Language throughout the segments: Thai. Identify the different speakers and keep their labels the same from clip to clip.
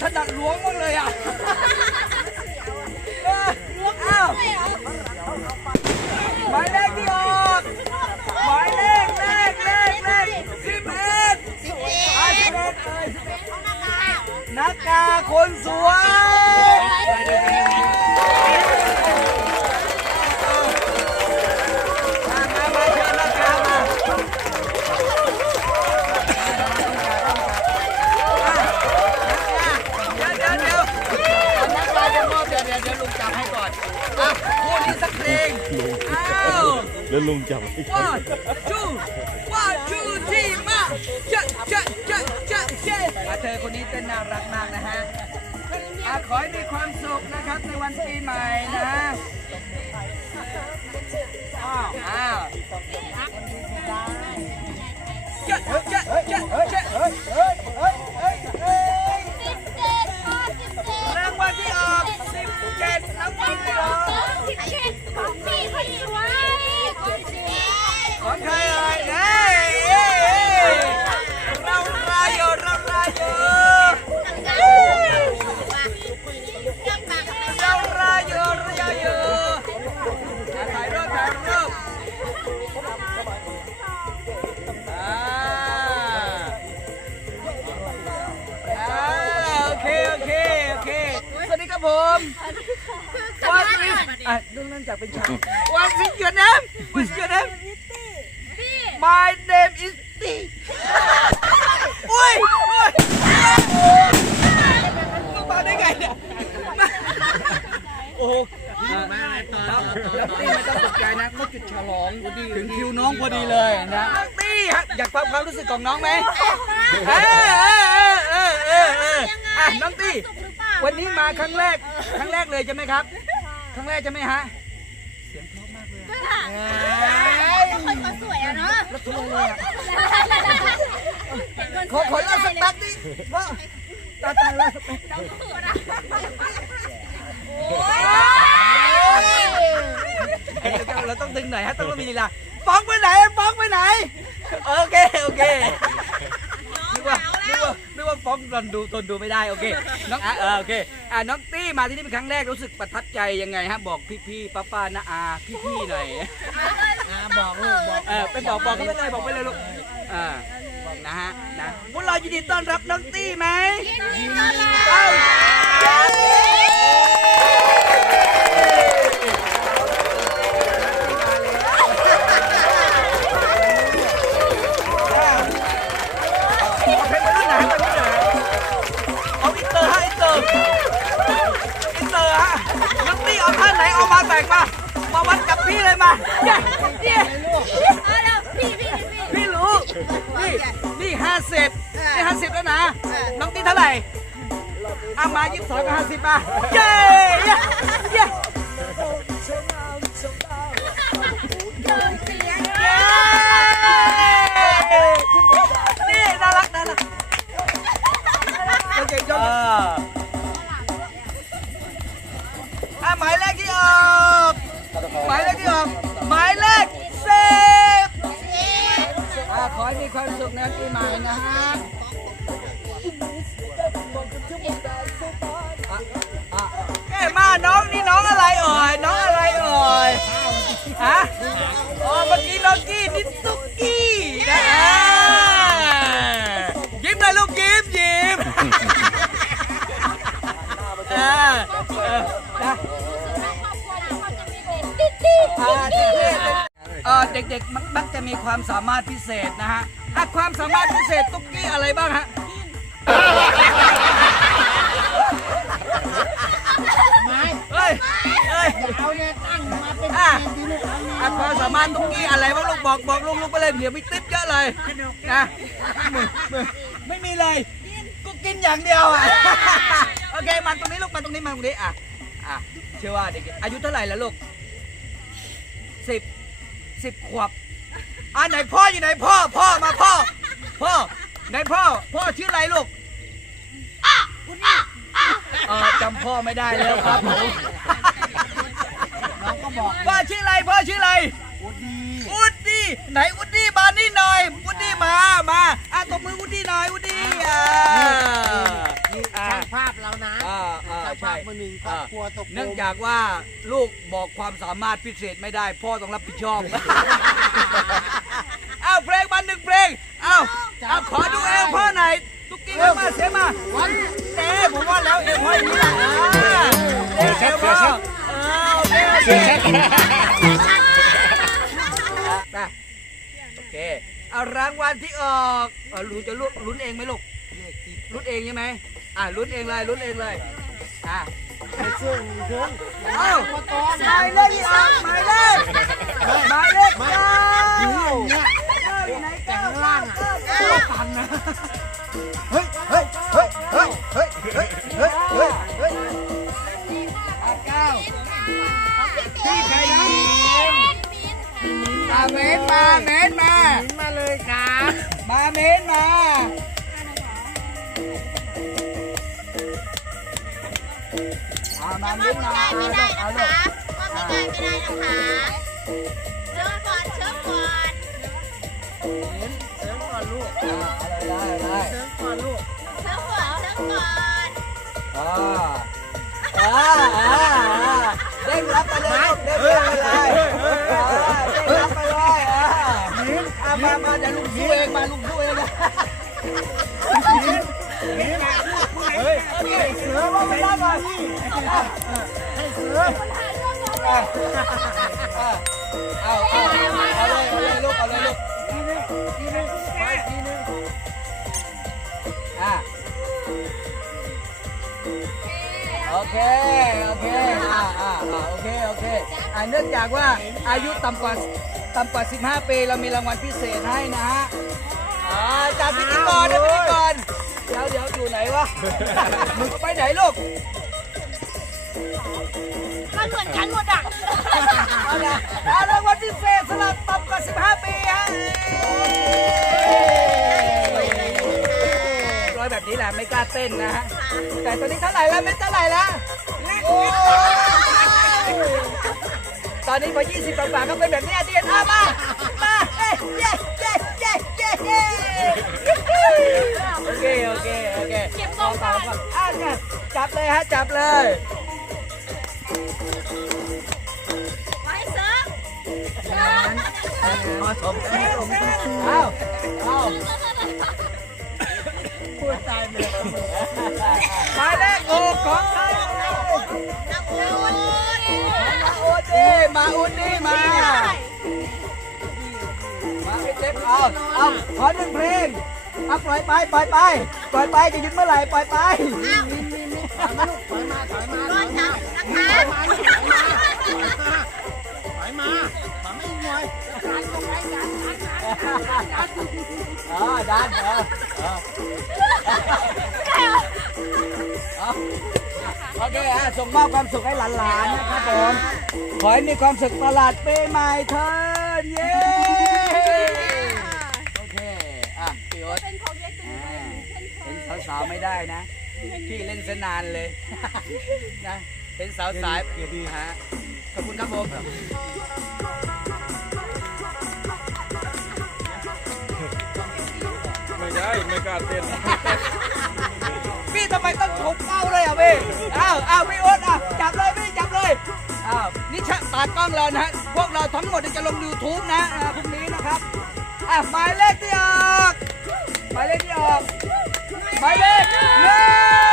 Speaker 1: ถนัดล้วงมากเลยอะเอออ้าวหมายเลขที่ออกหมายเลขเลขเลขเลขสิบเอ็ด
Speaker 2: สิบเอ็
Speaker 1: อะสิ
Speaker 2: ด
Speaker 1: บเอ็ดเอ้ย
Speaker 2: ของนากา
Speaker 1: นักกาคนสวย
Speaker 3: แล้วลุงจับไว้ก่อน
Speaker 1: one two one two three มาเจ๊ะเจ๊ะเจ๊ะเจ๊ะเจ๊ะอะเธอคนนี้เต้นน่ารักมากนะฮะอะขอให้มีความสุขนะครับในวันปีใหม่นะอ้าวอ้าวเจ๊ะเจ๊ะเจ๊ะเจ๊ะ
Speaker 2: ดูเริ่
Speaker 1: ม
Speaker 2: จา
Speaker 1: กเป็นชาว What is your name What is your name My name is T อุ้ยอุ้ยมาได้ไงเนี่ยโอ้โหแล้วตี้ไม่ต้องตกใจนะเมื่อจุดฉลองถึงคิวน้องพอดีเลยนะตี้อยากฟังความรู้สึกของน้องไหมเออเออเออเออเอออะน้องตี้วันนี้มาครั้งแรกครั้งแรกเลยใช่ไหมครับ ครั้งแรกใช่ไหมฮะ
Speaker 2: คนเขาสวยอะเนาะ
Speaker 1: แล้วทัวร์เลยอะขอขอเล่าสักแป๊บดิว่าตาตาเล่าสักแป๊บเอ้ยเดี๋ยวเราต้องดึงหน่อยฮะต้องมีลีลาฟ้องไปไหนฟ้องไปไหน โอเค โอเคนึกว่านึกว่านึก ว่าฟ้องตอนดูตอนดูไม่ได้โอเคน้องอะเออโอเคอะน้องตี้มาที่นี่เป็นครั้งแรกรู้สึกประทับใจยังไงฮะบอกพี่ๆป้าๆน้าอาพี่ๆหน่อย
Speaker 2: บอกลูกบอก
Speaker 1: เออไปบอกบอกกันไปเลยบอกไปเลยลูกอ่านะฮะนะพวกเรายินดีต้อนรับน้องตี้ไหม
Speaker 2: ยินดีต้อนรับ
Speaker 1: โอเคจบอะหมายเลขที่ออกหมายเลขที่ออกหมายเลขสิบอะขอให้มีความสุขในปีใหม่นะฮะเอ้ยมาน้องนี่น้องอะไรเอ่ยน้องอะไรเอ่ยฮะอ๋อเมื่อกี้น้องกี้นี่ซุกี้ ออเออนะ
Speaker 2: ติ๊ดติ๊ด
Speaker 1: อ่าเด็กๆเออเด็กๆมักมักจะมีความสามารถพิเศษนะฮะอะความสามารถพิเศษตุ๊กกี้อะไรบ้างฮะ เฮ้ยเฮ้ย
Speaker 4: เอาเนี่ยตั้งมาเป็น
Speaker 1: อะ
Speaker 4: เกมที่ลูกเอาเนี่ย
Speaker 1: อะความสามารถตุ๊กกี้อะไรบ้างลูกบอกบอกลุงลุงไปเลยเดี๋ยวมีติ๊บเยอะเลยนะมือมือไม่มีเลย กูกินอย่างเดียวอะโอเคมาตรงนี้ลูกมาตรงนี้มาตรงนี้อะอะเชื่อว่าเด็กๆอายุเท่าไหร่แล้วลูกสิบสิบขวบอะไหนพ่ออยู่ไหนพ่อพ่อมาพ่อ พ่อไหนพ่อ พ่อชื่ออะไรลูก
Speaker 2: คุณนี่ำ
Speaker 1: พ่อไม่ได้แล้วครับผม
Speaker 4: น้องก็บอก
Speaker 1: ว่าชื่ออะไรพ่อชื่ออะไร
Speaker 4: อุดี
Speaker 1: อุดดี้ไหนอุดดี้า
Speaker 4: ช่าง
Speaker 1: ใช่
Speaker 4: ภาพมือหนึ่งครอบครัวตกล
Speaker 1: เนื่องจากว่าลูกบอกความสามารถพิเศษไม่ได้ พ่อต้องรับผิดชอบ อ้าวเพลงมาหนึ่งเพลงอ้าวอ้าวขอดูเอวพ่อหน่อยตุ๊กกี้เข้ามาเสียมา
Speaker 4: วัน
Speaker 1: เน่ผมว่าแล้วเอวพ่ออย่างนี้แหละอ่าเอวเอวพ่ออ้าวเอว
Speaker 3: เสียชัด
Speaker 1: ไปโอเคเอารางวัลที่ออกเอาลุ้นจะลุ้นลุ้นเองไหมลูกลุ้นเองใช่ไหม อ่าลุ้นเองเลยลุ้นเองเลย อะ
Speaker 4: ไอ้เสื้อหูเชิง
Speaker 1: เอ้า
Speaker 4: มาตอน
Speaker 1: หมายเลขที่ออกหมายเลขหมายเลขเก้า
Speaker 4: เนี่ย
Speaker 1: เก้าอยู่ไหน
Speaker 4: แต่
Speaker 1: เก้า
Speaker 4: ข้างล่างอะ
Speaker 1: ตันนะเฮ้ยเฮ้ยเฮ้ยเฮ้ยเฮ้ยเฮ้ยเฮ้ยเฮ้ยเฮ้ยอะเก้าพี่ใครนะอะเมนมาเมนมา
Speaker 4: หินมาเลยครับ
Speaker 1: มาเมนมา มาเม
Speaker 2: ว่านไม่
Speaker 1: มา
Speaker 2: ได้ไม่ได้
Speaker 1: เอา
Speaker 2: นะ
Speaker 1: ลูก
Speaker 2: คะว่าไม่ได้ไม่ได้นะคะเชิญก่อนเชิญก่อน
Speaker 4: หินเสริมก่อนลูก
Speaker 1: อ่าเอาเลยได้
Speaker 4: เสริมก่อนลูก
Speaker 2: เชิญก่อนเชิญก่อน
Speaker 1: อ่าอ่าอ่าอ่าเด้งรับไปเลยเด้งรับไปเลยอ่าเด้งรับไปเลยอ่าอ่ามามาเดี๋ยวลุงสู้เองมาลุงสู้เองนะเฮ้ยเสือว่าไม่ได้มานี่
Speaker 4: ให้เสริม
Speaker 1: อ่าอ่า เอาเอาเอาเลยเอาเลยลูกเอาเลยลูก
Speaker 4: ทีนึงทีนึงไปทีนึง
Speaker 1: อ่าโอเคโอเคอ่าอ่าอ่าโอเคโอเคอ่าเนื่องจากว่าอายุต่ำกว่าต่ำกว่า 15 ปีเรามีรางวัลพิเศษให้นะฮะอ่าจากพิธีกรนะพิธีกรเดี๋ยวเดี๋ยวอยู่ไหนวะมึงไปไหนลูก
Speaker 2: เหมือนกันหมดอะ
Speaker 1: เอาละอ่ารางวัลพิเศษสำหรับต่ำกว่า15 ปีฮะร้อยแบบนี้แหละไม่กล้าเต้นนะฮะ แต่ตอนนี้เท่าไหร่แล้วไม่เท่าไหร่แล้วโอ้ยตอนนี้พอ 20กว่าๆก็เป็นแบบนี้อะเดียนเอามา มาเอ้ยเย้เย้เย้เย้เย้โอเค โอเค โอเคเก็บกองก่อนอะเนี่ยจับเลยฮะ จับเลย
Speaker 2: ไว้เชิญเชิญ
Speaker 1: มาสมเอาเอา
Speaker 4: พูดตายไปลย
Speaker 1: หมายเลขหกของใคร
Speaker 2: นักบุญ
Speaker 1: มาอุดดีมาอุดดีมามาไอ้เจ็บเอาเอาขอหนึ่งเพลงเอาปล่อยไปปล่อยไปปล่อยไปจะหยุดเมื่อไหร่ปล่อยไป
Speaker 2: อ้าว
Speaker 4: ถอยมาลูกถอยมาถอยมา
Speaker 2: ก็จับนะคะ
Speaker 4: ถอยมาถอยมาถอยมาไม่ไหนการการการการ
Speaker 1: อ๋อดันเออเออเอาโอเคอะส่งมอบความสุขให้หลานๆนะครับผม ขอให้มีความสุขตลอดปีใหม่เถิดเย้โอเคอะพี่โอ๊ต
Speaker 2: เป็นของเล็ก
Speaker 1: อ่าเห็นสาวๆไม่ได้นะ พี่เล่นซะนานเลยนะ เห็นสาวสายเกียรดีฮะขอบคุณครับผม
Speaker 3: ไม่ได้ไม่กล้าเต้น
Speaker 1: พี่ทำไมต้องถูกเป้าเลยอะพี่อ้าวอ้าวพี่โอ๊ตอะจับเลยพี่จับเลยอ้าวนี่ชะตากล้องเรานะฮะพวกเราทั้งหมดจะลง YouTube นะอ่าพรุ่งนี้นะครับอะหมายเลขที่ออกหมายเลขที่ออกหมายเลขหนึ่ง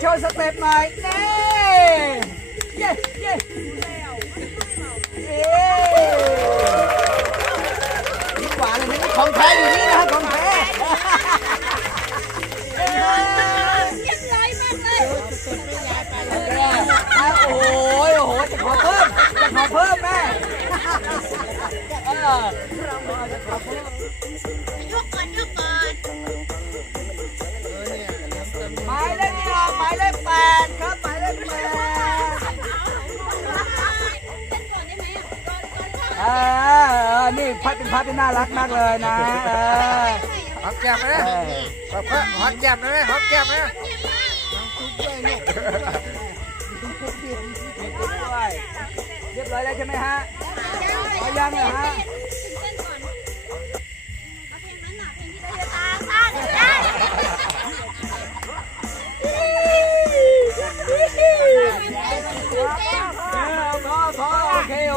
Speaker 1: โชว์สเต็ปหน่อยเน่ นี่พัดเป็
Speaker 2: น
Speaker 1: พัดที่น่ารักมากเลยนะเออ
Speaker 4: หอมแก้มเลยหอมหอมแก้มเลยหอมแก้มเลย
Speaker 1: ด้วยเรียบร้อยแล้วใช่ไหมฮะขอยังเหรอฮะ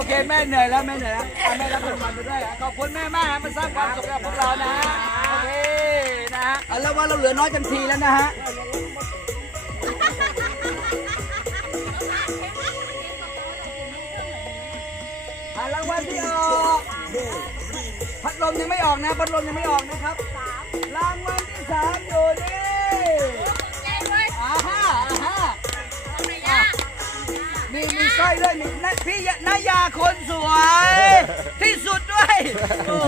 Speaker 1: อเคโอเคแม่เหนื่อยแล้วแม่เหนื่อยแล้วแม่รับรางวัลไปด้วยขอบคุณแม่มากมาสร้างความสุขให้กับพวกเรานะฮะโอเคนะฮะเอาแล้วว่าเราเหลือน้อยเต็มทีแล้วนะฮะอะรางวัลที่ออกพัดลมยังไม่ออกนะพัดลมยังไม่ออกนะครับรางวัลที่สามอยู่นี่ มีมีสร้อยด้วยมีนะพี่ยะนายาคนสวย ที่สุดด้วย โอ้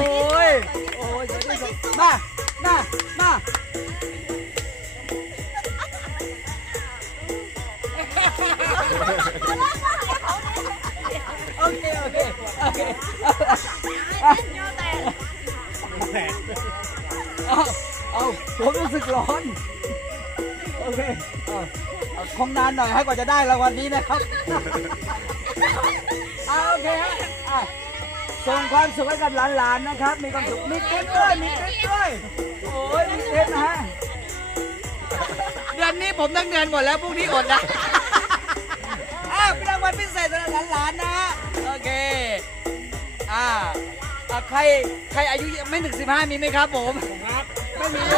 Speaker 1: ยโอ้ยสวยที่สุดมามามาโอเคโอเคโอเคเอาเอาผมรู้สึกร้อน โอเคเอาเอา คงนานหน่อยให้กว่าจะได้รางวัลนี้นะครับเอาโอเคฮะอะส่งความสุขให้กับหลานๆนะครับ มีความสุขมีเต้นด้วยมีเต้นด้วยโอ้ยมีเต้นนะฮะเดือนนี้ผมทั้งเดือนหมดแล้วพรุ่งนี้อดนะอ้าวเป็นรางวัลพิเศษสำหรับหลานๆนะฮะโอเคอ่าอะใครใครอายุไม่ถึง15มีไหมครับผม ครับ ไม่มีเล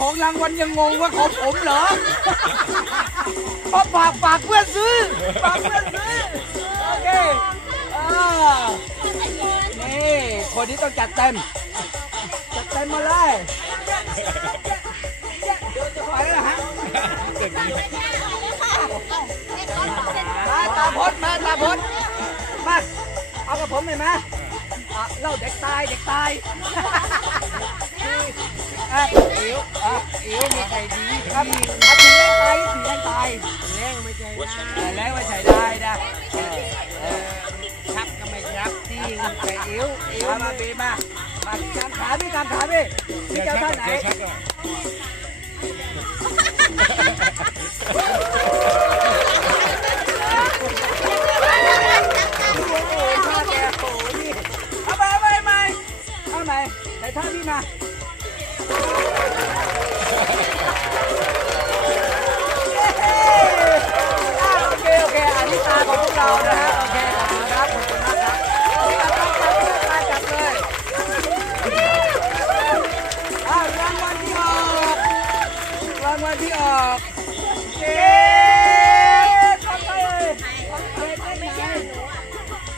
Speaker 1: ของรางวัลยังงงว่าของผมเหรอเพราะฝากฝากเพื่อนซื้อฝากเพื่อนซื้อโอเคอ่านี่คนนี้ต้องจัดเต็มจัดเต็มมาเลยไปแล้วฮะมาตาพดมาตาพดมาเอากับผมเห็นไหมเล่าเด็กตายเด็กตาย อะอิ๋วอะอิ๋วมีใครดีครับอะสีแรงตายสีแรงตายแรงไม่ใช่ได้แรงไม่ใช่ได้นะเออครับก็ไม่ครับตีแต่อิ๋วอิ๋วมาบีมามาตามขาพี่ตามขาพี่พี่เจ้าท่านไหน เรานะฮะโอเคครับขอบคุณมากครับนี่อาต้องจับเลยตาจับเลยอะรางวัลที่ออกรางวัลที่ออกเย้ของใครเอ่ย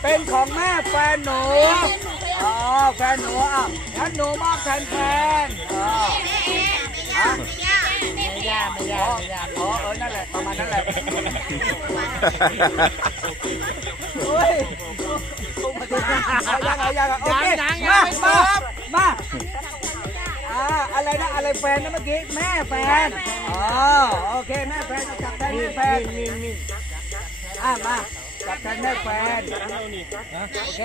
Speaker 1: เป็นของแม่แฟนหนูอ๋อแฟนหนูอะงั้นหนูมอบแทนแฟนอ๋อฮะไม่ยากไม่ยากไม่ยากอ๋อเออนั่นแหละประมาณนั้นแหละ โอ้ยเอายังเอายังโอเคมามามาอ่าอะไรนะอะไรแฟนนะเมื่อกี้แม่แฟนอ๋อโอเคแม่แฟนจับแทนแม่แฟนอ่ามาจับแทนแม่แฟนโอเค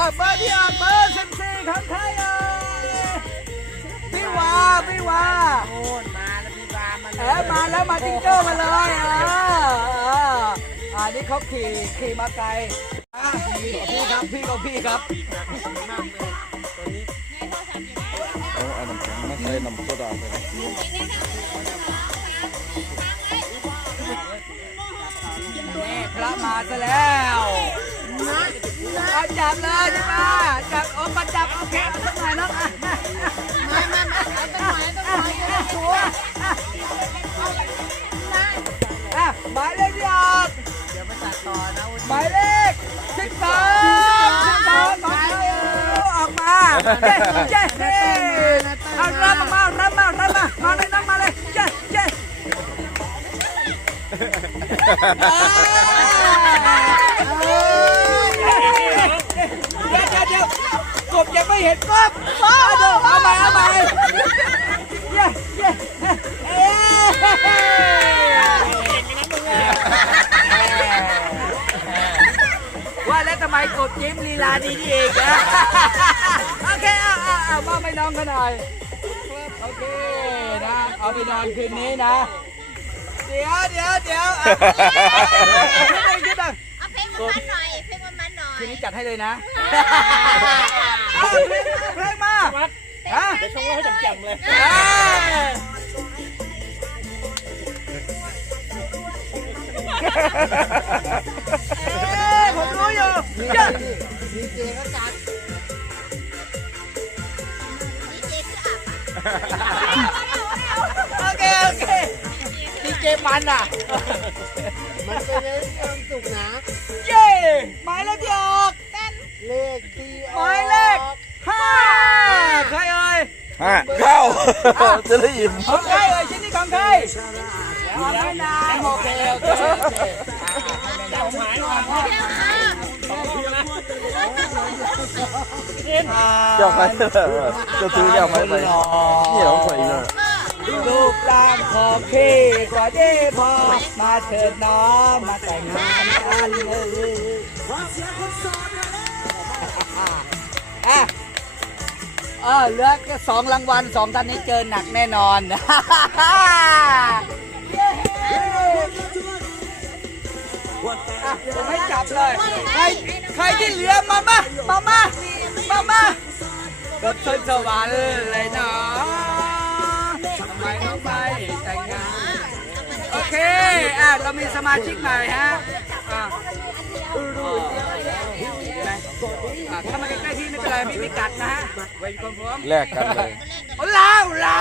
Speaker 1: อะเบอร์ที่ออกเบอร์สิบสี่ของใครเอ่ยพี่วาพี่วาโอ้มาแล้วพี่วามาเลยเออมาแล้วมาจิงโจ้มาเลยอ่าอ่าอ่านี่เขาขี่ขี่มาไกลอะพี่ครับพี่ก็พี่ครับ
Speaker 3: เอาเอาน้ำแข็งมาใส่น้ำโซดาไปนะ
Speaker 1: นี่พระมาซะแล้วเอา จับเลยใช่ไหมจับโอ้มาจับโอเคเอาสักหน่อยน้องอะ
Speaker 4: ไม่ไม่ไม่เอาต้นไม้ต้นไม้เอาตัว
Speaker 1: อะหมายเลขที่ออก
Speaker 4: เดี๋ยวมาตัดต่อนะวัน
Speaker 1: หมายเลขสิบสองสิบสองของเขาออกมาเย้เย้เย้เอารับมารับมารับมามาเลยน้องมาเลยเย้เย้ เดี๋ยวกบยังไม่เห็นกบเอาดูเอาใหม่เอาใหม่เย้เย้เอ๊ว่าแล้วทำไมกบยิ้มลีลาดีนี่เองนะโอเคเอาเอาเอามอบให้น้องเขาหน่อยโอเคนะเอาไปนอนคืนนี้นะ เดี๋ยวเดี๋ยวเดี๋ยวอะคิดหนึ่งคิดหนึ่ง
Speaker 2: เอาเพลงมันๆหน่อยเพลงมันๆหน่อย
Speaker 1: คืนนี้จัดให้เลยนะเอาเพลงมาเพลงมาฮะ
Speaker 2: เดี๋ยวชงให้จำๆเลย
Speaker 1: เอ้ยเอ้ยผมรู้อยู่เจ้า
Speaker 4: ดีเจก็จัด
Speaker 2: ดีเจคืออาบ
Speaker 1: โอเคโอเคดีเจมันอะ
Speaker 4: มันเป็นเรื่องความสุขนะ
Speaker 1: เย้ หมายเลขที่ออก
Speaker 4: เลขที่
Speaker 1: หมายเลขห้าใครเอ่ย
Speaker 3: ฮะเข้าจะได้อิ่ม
Speaker 1: ของใครเอ่ยชิ้นนี้ของใครของไม่นานโอเคโอเคโอเค
Speaker 2: เดี๋ยวอาบ
Speaker 3: เจ้าใครจะซื้อเจ้าไหมไปนี่เราใส่เลย
Speaker 1: รูปร่างของพี่ก็ด้พอ มาเถิดน้องมาแต่งงานกันเลยอะเออเหลือแค่สองรางวัลสองท่านนี้เจอหนักแน่นอน อะผมให้จับเลย ใครใครที่เหลือมามามามามามาบทสวรรค์เลยเนาะ ไมต้องไปแต่งงานโอเคอะเรามีสมาชิกใหม่ฮะอะอะถ้ามาใกล้ๆพี่ไม่เป็นไรพี่ไม่กัดนะฮะไว้อยู่ความพร้อม
Speaker 3: แลกกันเลย
Speaker 1: เราเรา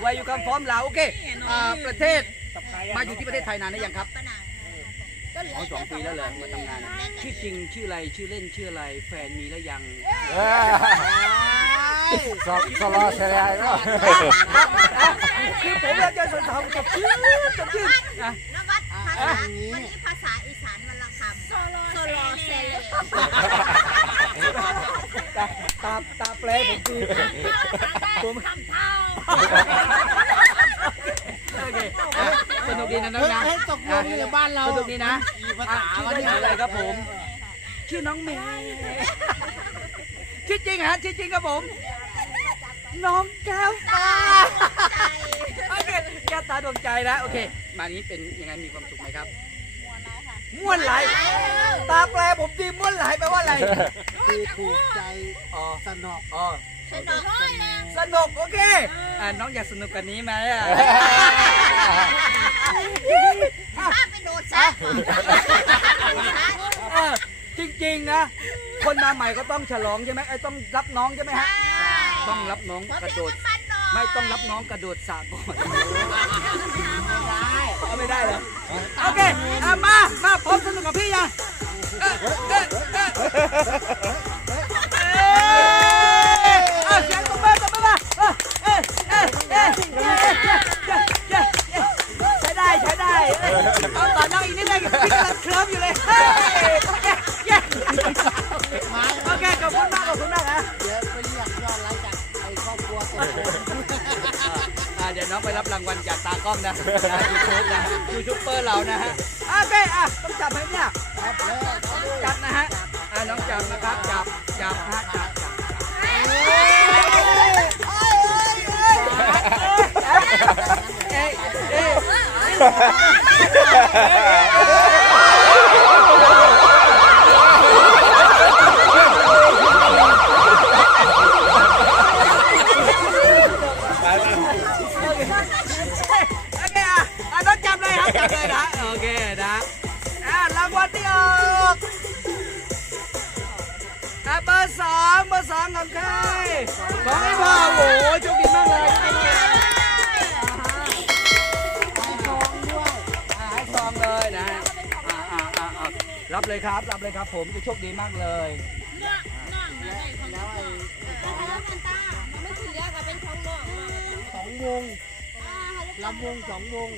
Speaker 1: ไว้อยู่ความพร้อมเราโอเคอ่าประเทศมาอยู่ที่ประเทศไทยนานหรือยังครับ
Speaker 2: ปะนัง
Speaker 1: อ๋อสองปีแล้วเหรอมาทำงาน ชื่อจริงชื่ออะไรชื่อเล่นชื่ออะไร แฟนมีแล้วยัง
Speaker 3: สอบสลอเสียก็
Speaker 1: คือผมอยากจะสนทนากับชื่อกับชื่ออะ
Speaker 2: นวัดภาษาวันนี้ภาษาอีสานวันละคำโซโลโซโลเซเล
Speaker 1: ตาตาตาแปลผมดีผม
Speaker 2: คำเท่า
Speaker 1: โอเคสนุกดีนะน้องนะ
Speaker 4: เฮ้ยตกลงในบ้านเรา
Speaker 1: สนุกดีนะ
Speaker 4: ภาษาวัน
Speaker 1: นี้อะไรครับผม ชื่อน้องเมย์ชื่อจริงฮะชื่อจริงครับผม น้องแก้วตา
Speaker 2: ใจ
Speaker 1: โอเคแก้วตาดวงใจนะโอเค มานี้เป็นยังไงมีความสุขไหมครับม่วนไหลายตาแปลผมดีม่วนไหลายแปลว่าอะไร
Speaker 4: คือถูกใจ
Speaker 1: อ๋อ
Speaker 4: สนอก
Speaker 1: อ๋อ
Speaker 2: สนุกเลยนะ
Speaker 1: สนุกโอเคอ่าน้องอยากสนุกกันนี้ไหมอะ
Speaker 2: ถ้าไปโดดซะ
Speaker 1: เออจริงๆนะ คนมาใหม่ก็ต้องฉลองใช่ไหมไอ้ยต้องรับน้องใช่ไหมฮะ ต้องรับน้อง
Speaker 2: ขอก
Speaker 1: ระ
Speaker 2: เพล
Speaker 1: โด
Speaker 2: ง
Speaker 1: ด
Speaker 2: มันๆหน่อย
Speaker 1: ไม่ต้องรับน้องกระโดดสระก่อนเอาไม่ได้เหรอโอเคอะมา มาพร้อมสนุกกับพี่ยัง
Speaker 4: รับรา
Speaker 1: งวัลจากตากล้องนะยูทูบนะยูทูบเบอร์เรานะฮะโอเคอะต้องจับไหมเนี่ยจับนะฮะอ่าน้องจับนะครับจับจับฮะจับจับเอ้ยเอ้ยเอ้ย รับเลยครับ รับเลยครับ ผมจะโชคดีมากเลย
Speaker 5: แล้วไอ้แล้วแฟนตามันไม่ถือกับเป็นของหลวง
Speaker 2: สองวง
Speaker 5: ลำ
Speaker 2: วงสองวง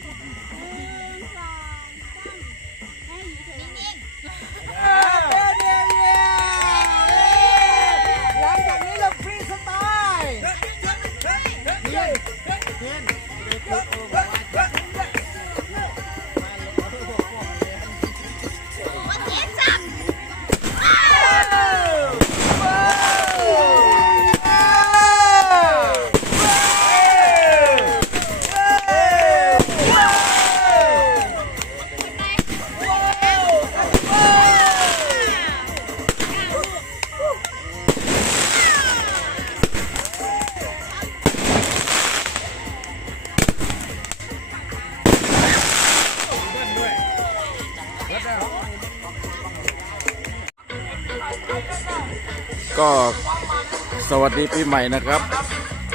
Speaker 2: ดี
Speaker 3: ปีใหม่นะครับ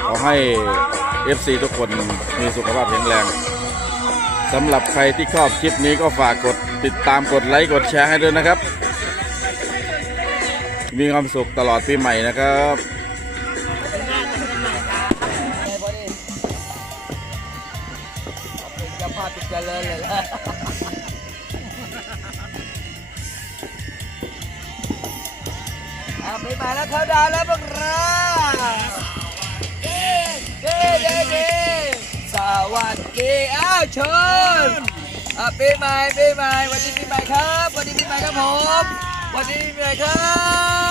Speaker 3: ขอให้ FC ทุกคนมีสุขภาพแข็งแรงสำหรับใครที่ชอบคลิปนี้ก็ฝากกดติดตามกดไลค์กดแชร์ให้ด้วยนะครับ มีความสุขตลอดปีใหม่นะครับ
Speaker 1: จะพาติดเจริญเลย ละเอาไปมาแล้วเขาดาวแล้วพวกเราเด้เด้เด้สวัสดีอ้าวชนอะปีใหม่ปีใหม่วันนี้ปีใหม่ครับวันนี้ปีใหม่ครับผมวันนี้ปีใหม่ครับ